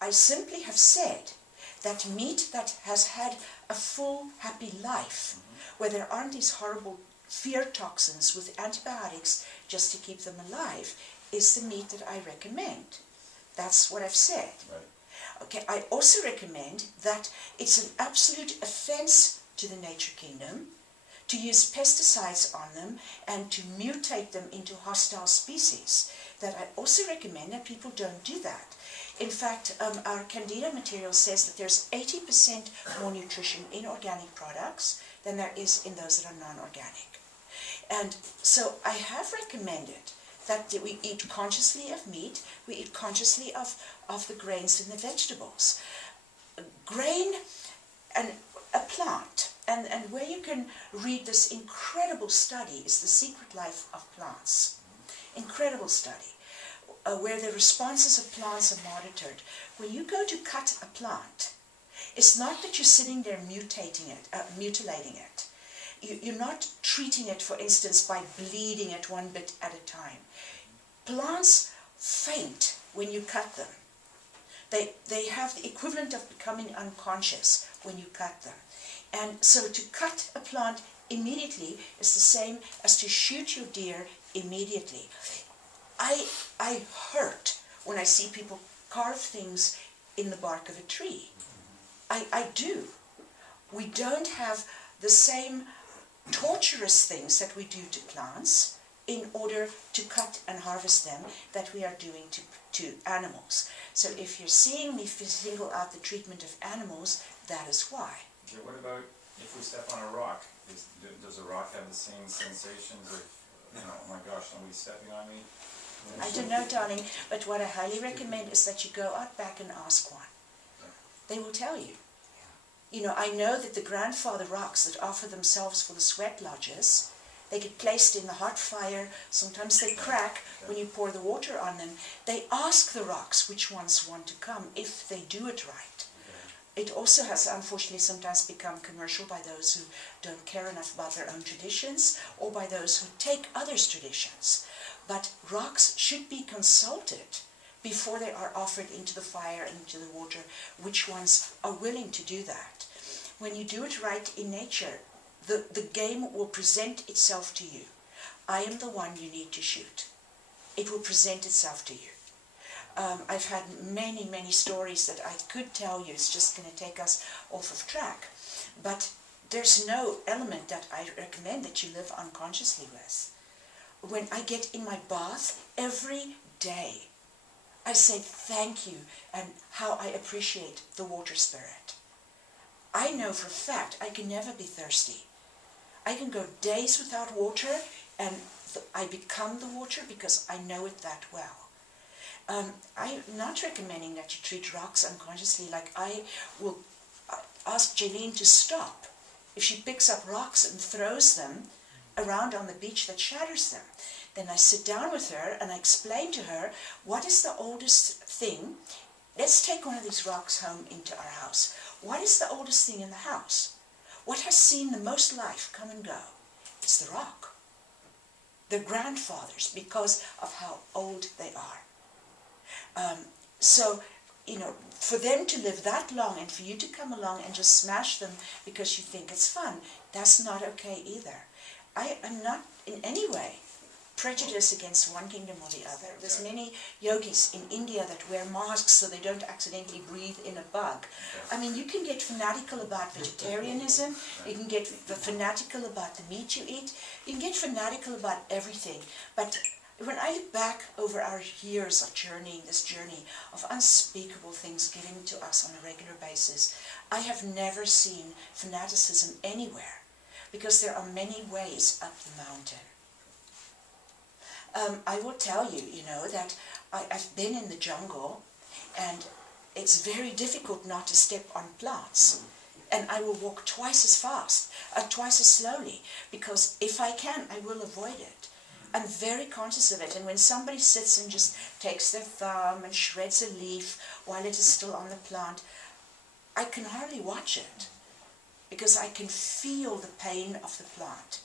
I simply have said that meat that has had a full, happy life, where there aren't these horrible fear toxins with antibiotics just to keep them alive, is the meat that I recommend. That's what I've said. Right. Okay, I also recommend that it's an absolute offense to the nature kingdom to use pesticides on them and to mutate them into hostile species. That I also recommend that people don't do that. In fact, our Candida material says that there's 80% more nutrition in organic products than there is in those that are non-organic. And so I have recommended that we eat consciously of meat, we eat consciously of the grains and the vegetables. Grain and a plant, and where you can read this incredible study is The Secret Life of Plants. Incredible study, where the responses of plants are monitored. When you go to cut a plant, it's not that you're sitting there mutilating it. You're not treating it, for instance, by bleeding it one bit at a time. Plants faint when you cut them. They have the equivalent of becoming unconscious when you cut them. And so to cut a plant immediately is the same as to shoot your deer immediately. I hurt when I see people carve things in the bark of a tree. I do. We don't have the same torturous things that we do to plants in order to cut and harvest them that we are doing to animals. So if you're seeing me single out the treatment of animals, that is why. Okay, what about if we step on a rock? Does a rock have the same sensations of, oh my gosh, somebody's stepping on me? I don't know, darling, but what I highly recommend is that you go out back and ask one. They will tell you. I know that the grandfather rocks that offer themselves for the sweat lodges, they get placed in the hot fire, sometimes they crack when you pour the water on them. They ask the rocks which ones want to come if they do it right. It also has unfortunately sometimes become commercial by those who don't care enough about their own traditions or by those who take others' traditions. But rocks should be consulted before they are offered into the fire and into the water, which ones are willing to do that. When you do it right in nature, the game will present itself to you. I am the one you need to shoot. It will present itself to you. I've had many, many stories that I could tell you. It's just going to take us off of track. But there's no element that I recommend that you live unconsciously with. When I get in my bath every day, I say thank you and how I appreciate the water spirit. I know for a fact I can never be thirsty. I can go days without water and I become the water because I know it that well. I'm not recommending that you treat rocks unconsciously. Like I will ask Jaylene to stop if she picks up rocks and throws them around on the beach that shatters them. Then I sit down with her and I explain to her, what is the oldest thing? Let's take one of these rocks home into our house. What is the oldest thing in the house? What has seen the most life come and go? It's the rock. Their grandfathers, because of how old they are. So, for them to live that long and for you to come along and just smash them because you think it's fun, that's not okay either. I am not in any way prejudiced against one kingdom or the other. There's many yogis in India that wear masks so they don't accidentally breathe in a bug. I mean, you can get fanatical about vegetarianism, you can get fanatical about the meat you eat, you can get fanatical about everything, but when I look back over our years of journeying, this journey of unspeakable things given to us on a regular basis, I have never seen fanaticism anywhere, because there are many ways up the mountain. I will tell you, that I've been in the jungle, and it's very difficult not to step on plants. And I will walk twice as fast, twice as slowly, because if I can, I will avoid it. I'm very conscious of it, and when somebody sits and just takes their thumb and shreds a leaf while it is still on the plant, I can hardly watch it, because I can feel the pain of the plant.